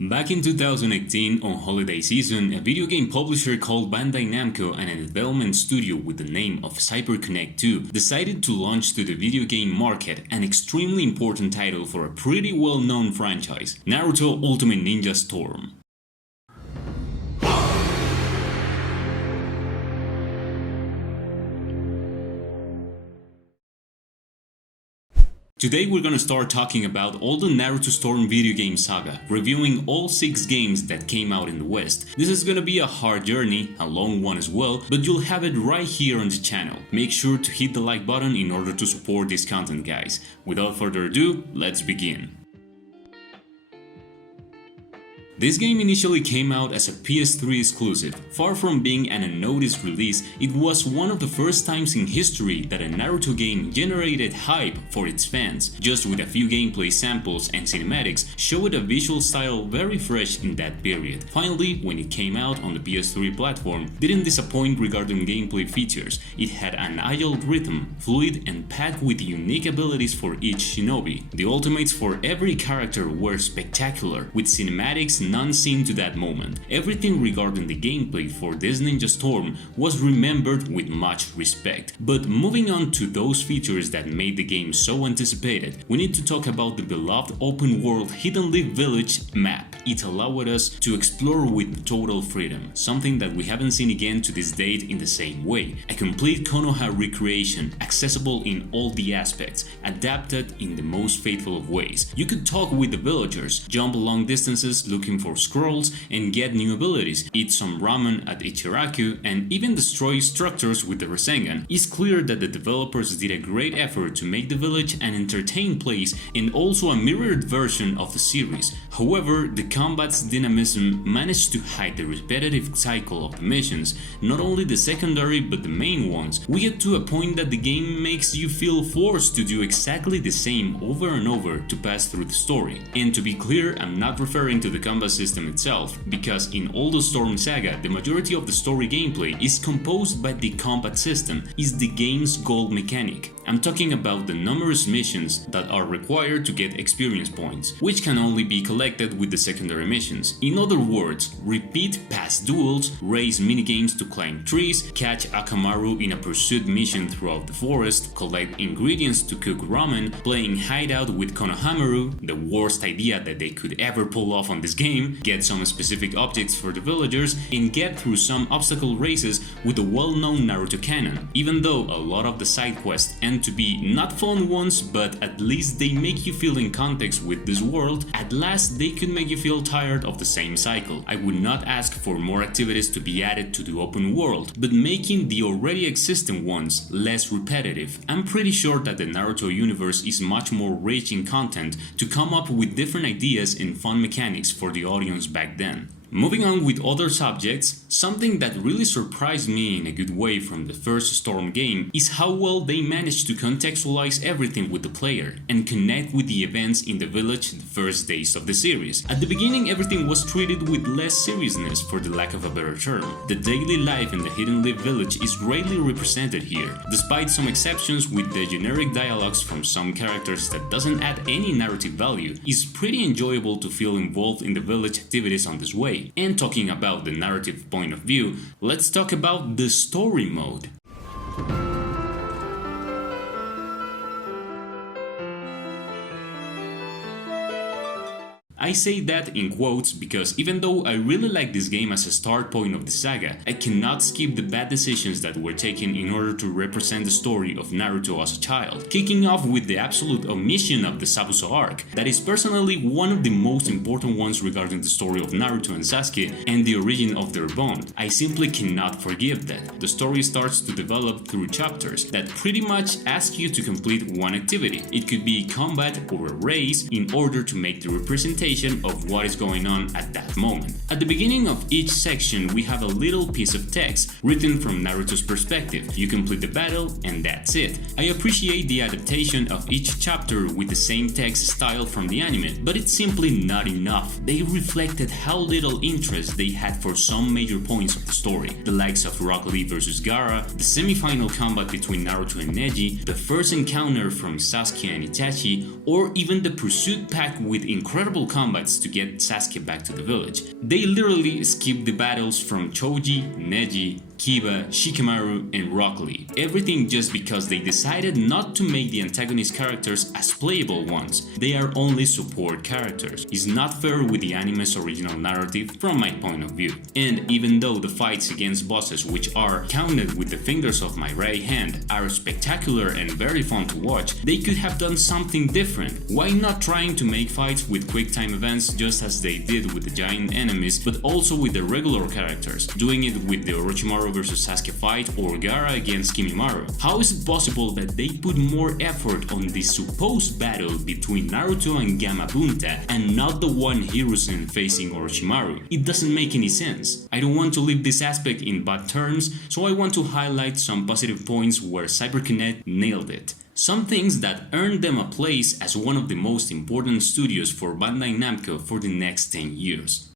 Back in 2018, on holiday season, a video game publisher called Bandai Namco and a development studio with the name of CyberConnect 2 decided to launch to the video game market an extremely important title for a pretty well-known franchise, Naruto Ultimate Ninja Storm. Today we're gonna start talking about all the Naruto Storm video game saga, reviewing all 6 games that came out in the West. This is gonna be a hard journey, a long one as well, but you'll have it right here on the channel. Make sure to hit the like button in order to support this content, guys. Without further ado, let's begin. This game initially came out as a PS3 exclusive. Far from being an unnoticed release, it was one of the first times in history that a Naruto game generated hype for its fans. Just with a few gameplay samples and cinematics showed a visual style very fresh in that period. Finally, when it came out on the PS3 platform, didn't disappoint regarding gameplay features. It had an agile rhythm, fluid and packed with unique abilities for each shinobi. The ultimates for every character were spectacular, with cinematics none seen to that moment. Everything regarding the gameplay for this Ninja Storm was remembered with much respect. But moving on to those features that made the game so anticipated, we need to talk about the beloved open world Hidden Leaf Village map. It allowed us to explore with total freedom, something that we haven't seen again to this date in the same way. A complete Konoha recreation, accessible in all the aspects, adapted in the most faithful of ways. You could talk with the villagers, jump long distances looking for scrolls and get new abilities, eat some ramen at Ichiraku, and even destroy structures with the Rasengan. It's clear that the developers did a great effort to make the village an entertaining place and also a mirrored version of the series. However, the combat's dynamism managed to hide the repetitive cycle of the missions, not only the secondary but the main ones. We get to a point that the game makes you feel forced to do exactly the same over and over to pass through the story. And to be clear, I'm not referring to the combat system itself, because in all the Storm saga, the majority of the story gameplay is composed by the combat system, is the game's gold mechanic. I'm talking about the numerous missions that are required to get experience points, which can only be collected with the secondary missions. In other words, repeat past duels, race minigames to climb trees, catch Akamaru in a pursuit mission throughout the forest, collect ingredients to cook ramen, playing hideout with Konohamaru, the worst idea that they could ever pull off on this game, get some specific objects for the villagers, and get through some obstacle races with the well-known Naruto canon. Even though a lot of the side quests end to be not fun ones, but at least they make you feel in context with this world, at last they could make you feel tired of the same cycle. I would not ask for more activities to be added to the open world, but making the already existing ones less repetitive. I'm pretty sure that the Naruto universe is much more rich in content to come up with different ideas and fun mechanics for the audience back then. Moving on with other subjects, something that really surprised me in a good way from the first Storm game is how well they managed to contextualize everything with the player and connect with the events in the village the first days of the series. At the beginning, everything was treated with less seriousness, for the lack of a better term. The daily life in the Hidden Leaf Village is greatly represented here, despite some exceptions with the generic dialogues from some characters that doesn't add any narrative value. It's pretty enjoyable to feel involved in the village activities on this way. And talking about the narrative point of view, let's talk about the story mode. I say that in quotes because even though I really like this game as a start point of the saga, I cannot skip the bad decisions that were taken in order to represent the story of Naruto as a child. Kicking off with the absolute omission of the Sabuso arc, that is personally one of the most important ones regarding the story of Naruto and Sasuke and the origin of their bond. I simply cannot forgive that. The story starts to develop through chapters that pretty much ask you to complete one activity. It could be combat or a race in order to make the representation of what is going on at that moment. At the beginning of each section, we have a little piece of text written from Naruto's perspective. You complete the battle and that's it. I appreciate the adaptation of each chapter with the same text style from the anime, but it's simply not enough. They reflected how little interest they had for some major points of the story, the likes of Rock Lee vs Gaara, the semi-final combat between Naruto and Neji, the first encounter from Sasuke and Itachi, or even the pursuit pack with incredible combat combats to get Sasuke back to the village. They literally skipped the battles from Choji, Neji, Kiba, Shikamaru, and Rock Lee. Everything just because they decided not to make the antagonist characters as playable ones. They are only support characters. It's not fair with the anime's original narrative from my point of view. And even though the fights against bosses, which are counted with the fingers of my right hand, are spectacular and very fun to watch, they could have done something different. Why not trying to make fights with quick time events just as they did with the giant enemies, but also with the regular characters, doing it with the Orochimaru vs Sasuke fight or Gaara against Kimimaro? How is it possible that they put more effort on the supposed battle between Naruto and Gamabunta and not the one Hiruzen facing Orochimaru? It doesn't make any sense. I don't want to leave this aspect in bad terms, so I want to highlight some positive points where CyberConnect nailed it. Some things that earned them a place as one of the most important studios for Bandai Namco for the next 10 years.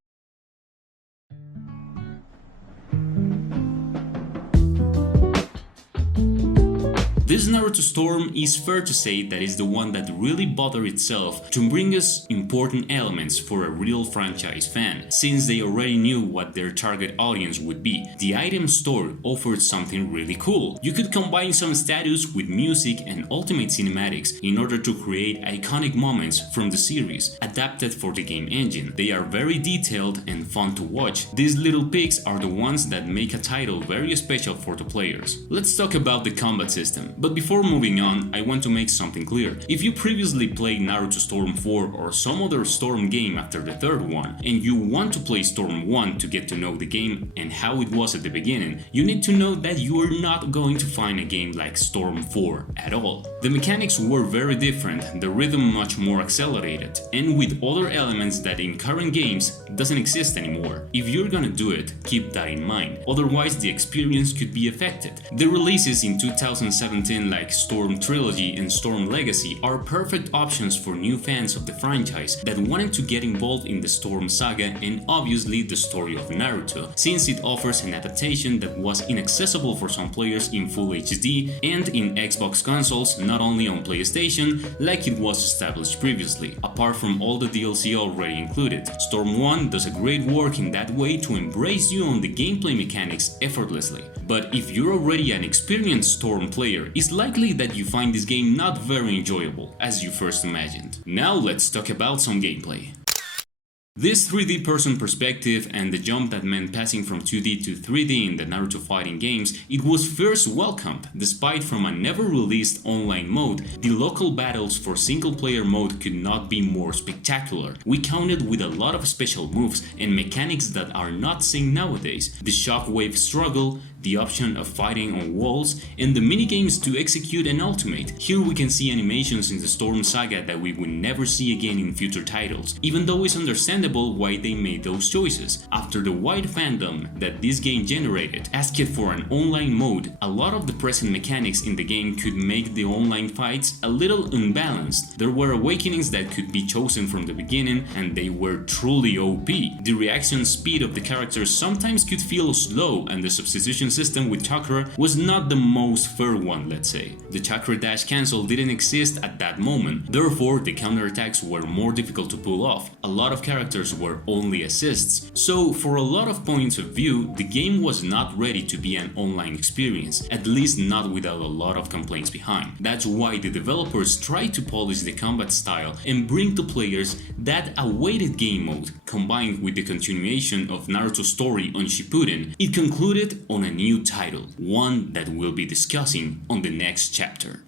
This Naruto Storm is fair to say that is the one that really bothered itself to bring us important elements for a real franchise fan, since they already knew what their target audience would be. The item store offered something really cool. You could combine some status with music and ultimate cinematics in order to create iconic moments from the series, adapted for the game engine. They are very detailed and fun to watch. These little pics are the ones that make a title very special for the players. Let's talk about the combat system. But before moving on, I want to make something clear. If you previously played Naruto Storm 4 or some other Storm game after the third one, and you want to play Storm 1 to get to know the game and how it was at the beginning, you need to know that you are not going to find a game like Storm 4 at all. The mechanics were very different, the rhythm much more accelerated, and with other elements that in current games doesn't exist anymore. If you're gonna do it, keep that in mind, otherwise the experience could be affected. The releases in 2017 like Storm Trilogy and Storm Legacy are perfect options for new fans of the franchise that wanted to get involved in the Storm saga and obviously the story of Naruto, since it offers an adaptation that was inaccessible for some players in Full HD and in Xbox consoles, not only on PlayStation like it was established previously. Apart from all the DLC already included, Storm 1 does a great work in that way to embrace you on the gameplay mechanics effortlessly. But if you're already an experienced Storm player, it's likely that you find this game not very enjoyable as you first imagined. Now let's talk about some gameplay. This 3D person perspective and the jump that meant passing from 2D to 3D in the Naruto fighting games, it was first welcomed, despite from a never released online mode. The local battles for single player mode could not be more spectacular. We counted with a lot of special moves and mechanics that are not seen nowadays. The shockwave struggle, the option of fighting on walls, and the minigames to execute an ultimate. Here we can see animations in the Storm saga that we would never see again in future titles, even though it's understandable why they made those choices. After the wide fandom that this game generated asked for an online mode, a lot of the present mechanics in the game could make the online fights a little unbalanced. There were awakenings that could be chosen from the beginning and they were truly OP. The reaction speed of the characters sometimes could feel slow and the substitution system with chakra was not the most fair one, let's say. The chakra dash cancel didn't exist at that moment, therefore the counterattacks were more difficult to pull off. A lot of characters were only assists, so for a lot of points of view, the game was not ready to be an online experience, at least not without a lot of complaints behind. That's why the developers tried to polish the combat style and bring to players that awaited game mode, combined with the continuation of Naruto's story on Shippuden. It concluded on a new title, one that we'll be discussing on the next chapter.